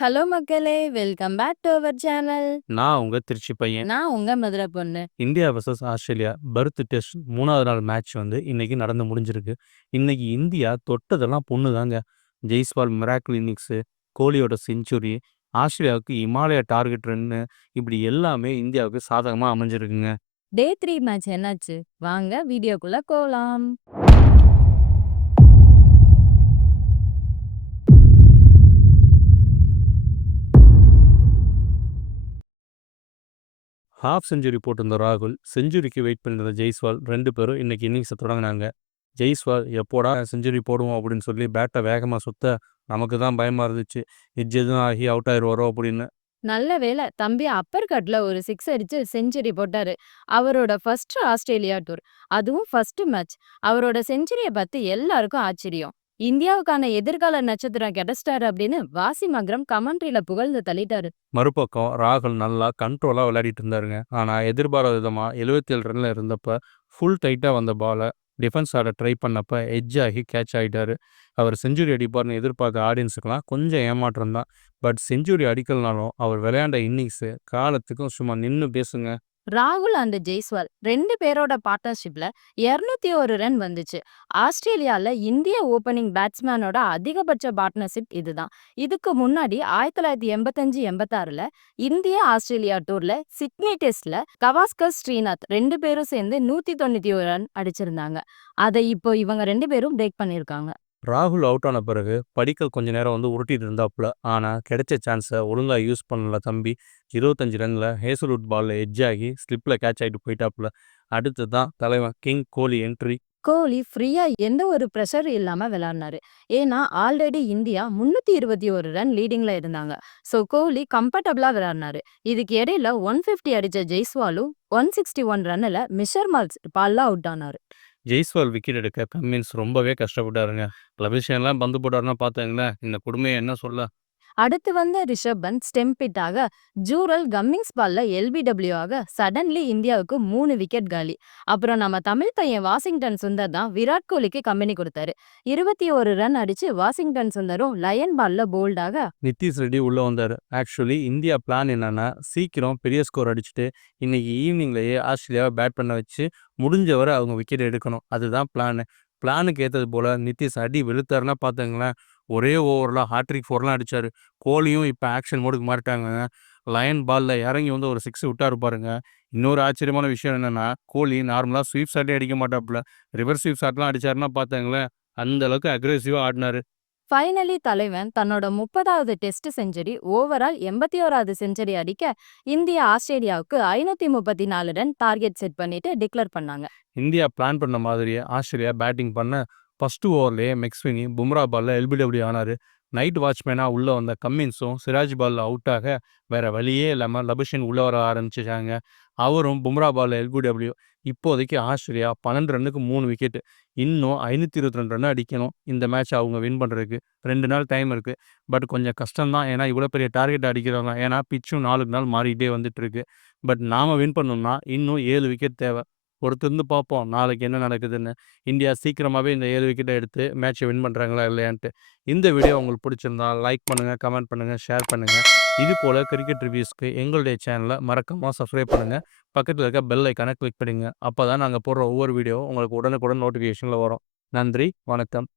Hello மக்களே! Welcome back to our channel. நான் உங்க திருச்சி பையன். நான் உங்க மதுரை பொண்ணு. India versus Australia Perth test 3வது நாள் மேட்ச் இன்னைக்கு நடந்து முடிஞ்சிருக்கு. இன்னைக்கு இந்தியா தொட்டதெல்லாம் பொண்ணுதாங்க. ஜெய்ஸ்வால் மிராக்கிள் இன்னிங்ஸு, கோலியோட செஞ்சுரி, ஆஸ்திரேலியாவுக்கு இமாலயா டார்கெட் ரன்னு இப்படி எல்லாமே இந்தியாவுக்கு சாதகமா அமைஞ்சிருக்குங்க. டே 3 மேட்ச் என்னாச்சு? வாங்க வீடியோக்குள்ள போலாம். ஹாஃப் செஞ்சுரி போட்டிருந்த ராகுல், செஞ்சுரிக்கு வெயிட் பண்ணியிருந்த ஜெய்ஸ்வால் 2 பேரும் இன்னைக்கு இன்னிங்ஸ தொடங்குனாங்க. ஜெய்ஸ்வால் எப்போடா செஞ்சுரி போடுவோம் அப்படின்னு சொல்லி பேட்ட வேகமா சுத்த, நமக்கு தான் பயமா இருந்துச்சு. எட்ஜ் எதுவும் ஆகி அவுட் ஆயிருவாரோ அப்படின்னு. நல்ல வேளை தம்பி அப்பர் கட்ல ஒரு 6 அடிச்சு செஞ்சுரி போட்டாரு. அவரோட ஃபர்ஸ்ட் ஆஸ்திரேலியா டூர். அதுவும் ஃபர்ஸ்ட் மேட்ச். அவரோட செஞ்சுரிய பார்த்து எல்லாருக்கும் ஆச்சரியம். இந்தியாவுக்கான எதிர்கால நட்சத்திரம் கிடைச்சிட்டாரு அப்படின்னு வாசிம் அக்ரம் கமெண்ட்ரியில புகழ்ந்து தள்ளிட்டாரு. மறுபக்கம் ராகுல் நல்லா கண்ட்ரோலா விளையாடிட்டு இருந்தாருங்க. ஆனா எதிர்பாராத விதமா 77 ரன்ல இருந்தப்ப, ஃபுல் டைட்டா வந்த பால டிஃபென்ஸ் ஆட ட்ரை பண்ணப்ப எட்ஜ் ஆகி கேட்ச் ஆயிட்டாரு. அவர் செஞ்சுரி அடிப்பார்னு எதிர்பார்த்த ஆடியன்ஸுக்குலாம் கொஞ்சம் ஏமாற்றம் தான். பட் செஞ்சுரி அடிக்கலனாலும் அவர் விளையாண்ட இன்னிங்ஸு காலத்துக்கும் சும்மா நின்னு பேசுங்க. ராகுல் அண்ட் ஜெய்ஸ்வால் 2 பேரோட பார்ட்னர்ஷிப்ல 201 ரன் வந்துச்சு. ஆஸ்திரேலியால இந்திய ஓப்பனிங் பேட்ஸ்மேனோட அதிகபட்ச பார்ட்னர்ஷிப் இதுதான். இதுக்கு முன்னாடி 1985-86ல இந்திய ஆஸ்திரேலியா டூர்ல சிட்னி டெஸ்ட்ல கவாஸ்கர் ஸ்ரீநாத் 2 பேரும் சேர்ந்து 191 ரன் அடிச்சிருந்தாங்க. அதை இப்போ இவங்க 2 பேரும் பிரேக் பண்ணியிருக்காங்க. ராகுல் அவுட் ஆன பிறகு படிக்கல் கொஞ்ச நேரம் உருட்டிட்டு இருந்தாப்புல. ஆனா கிடைச்ச சான்ஸ ஒழுங்கா யூஸ் பண்ணல தம்பி. 25 ரன்ல ஹேசல்வுட் பால்ல எட்ஜ் ஆகி ஸ்லிப்ல கேட்ச் ஆயிட்டு போயிட்டாப்புல. அடுத்து தான் தலைவன் கிங் கோலி என்ட்ரி. கோலி ஃப்ரீயா எந்த ஒரு பிரஷரும் இல்லாம விளையாடினாரு. ஏன்னா ஆல்ரெடி இந்தியா 321 ரன் லீடிங்ல இருந்தாங்க. சோ கோலி கம்ஃபர்டபுளா விளையாடினாரு. இதுக்கு இடையில 150 அடிச்ச ஜெய்ஸ்வாலும் 161 ரன்னுல மிஷர் மார்க்ஸ் பால்ல அவுட் ஆனாரு. ஜெய்ஸ்வால் விக்கெட் எடுக்க கம்மின்ஸ் ரொம்பவே கஷ்டப்பட்டாருங்க. லபிஷன்லாம் பந்து போட்டாருன்னா பார்த்துக்கங்களேன், இந்த கொடுமைய என்ன சொல்ல. அடுத்து வந்த ரிஷப் பந்த் ஸ்டெம்பிட்டாக ஜூரல் கம்மிங்ஸ் பால்ல எல்பிடபிள்யூ ஆக சடன்லி இந்தியாவுக்கு 3 விக்கெட் காலி. அப்புறம் நம்ம தமிழ் பையன் வாஷிங்டன் சுந்தர் தான் விராட் கோலிக்கு கம்பெனி கொடுத்தாரு. 21 ரன் அடிச்சு வாஷிங்டன் சுந்தரும் லயன் பால்ல போல்டாக நிதிஷ் ரெட்டி உள்ள வந்தாரு. ஆக்சுவலி இந்தியா பிளான் என்னன்னா, சீக்கிரம் பெரிய ஸ்கோர் அடிச்சுட்டு, இன்னைக்கு ஈவினிங்லயே ஆஸ்திரேலியாவ பேட் பண்ண வச்சு, முடிஞ்ச வரை அவங்க விக்கெட் எடுக்கணும். அதுதான் பிளானு. பிளானுக்கு ஏத்தது போல நிதிஷ் அடி வெளுத்தாருன்னா பார்த்துக்கங்களேன். ஒரே ஓவர்ல ஹாட்ரிக் 4லாம் அடிச்சாரு. கோலியும் இப்ப ஆக்ஷன் மோடுக்கு மாறிட்டாங்கங்க. லயன் பால்ல இறங்கி ஒரு 6 விட்டாரு பாருங்க. இன்னொரு ஆச்சரியமான விஷயம் என்னன்னா, கோலி நார்மலா ஸ்வீப் ஷாட்டே அடிக்க மாட்டாப்புல. ரிவர்ஸ் ஸ்வீப் ஷாட்லாம் அடிச்சாருன்னா பார்த்துக்கங்களேன், அந்த அளவுக்கு அக்ரெசிவா ஆடுனாரு. ஃபைனலி தலைவன் தன்னோட 30வது டெஸ்ட் செஞ்சுரி ஓவரால் 81வது செஞ்சுரி அடிக்க இந்தியா ஆஸ்திரேலியாவுக்கு 534 ரன் டார்கெட் செட் பண்ணிட்டு டிக்ளேர் பண்ணாங்க. இந்தியா பிளான் பண்ண மாதிரியே ஆஸ்திரேலியா பேட்டிங் பண்ண ஃபர்ஸ்ட் ஓவர்லயே மெக்ஸ்வினி பும்ரா பால்ல எல்பிடபிள்யூ ஆனாரு. நைட் வாட்ச்மேனா உள்ள வந்த கம்மின்ஸும் சிராஜ் பால்ல அவுட் ஆக வேற வழியே இல்லாம லபுஷன் உள்ள வர ஆரம்பிச்சிட்டாங்க. அவரும் பும்ரா பால்ல எல்பிடபிள்யூ. இப்போதைக்கு ஆஸ்திரேலியா 12 ரன்னுக்கு 3 விக்கெட். இன்னும் 522 ரன் அடிக்கணும் இந்த மேட்ச் அவங்க வின் பண்றதுக்கு. 2 நாள் டைம் இருக்கு. பட் கொஞ்சம் கஷ்டம் தான். ஏன்னா இவ்வளோ பெரிய டார்கெட் அடிக்கிறவங்க. ஏன்னா பிச்சும் நாளுக்கு நாள் மாறிக்கிட்டே வந்துட்டு இருக்கு. பட் நாம வின் பண்ணணும்னா இன்னும் 7 விக்கெட் தேவை. பொறுத்திருந்து பார்ப்போம். நாளைக்கு என்ன நடக்குதுன்னு. இந்தியா சீக்கிரமாவே இந்த 7 விக்கெட்ட எடுத்து மேட்ச வின் பண்றாங்களா இல்லையான்ட்டு. இந்த வீடியோ உங்களுக்கு பிடிச்சிருந்தா லைக் பண்ணுங்க, கமெண்ட் பண்ணுங்க, ஷேர் பண்ணுங்க. இது போல கிரிக்கெட் ரிவ்யூஸ்க்கு எங்களுடைய சேனல மறக்காம சப்ஸ்கிரைப் பண்ணுங்க. பக்கத்துல இருக்க பெல் ஐகான கிளிக் பண்ணுங்க. அப்பதான் நாங்க போடுற ஒவ்வொரு வீடியோவும் உங்களுக்கு உடனுக்குடன் நோட்டிஃபிகேஷன்ல வரும். நன்றி, வணக்கம்.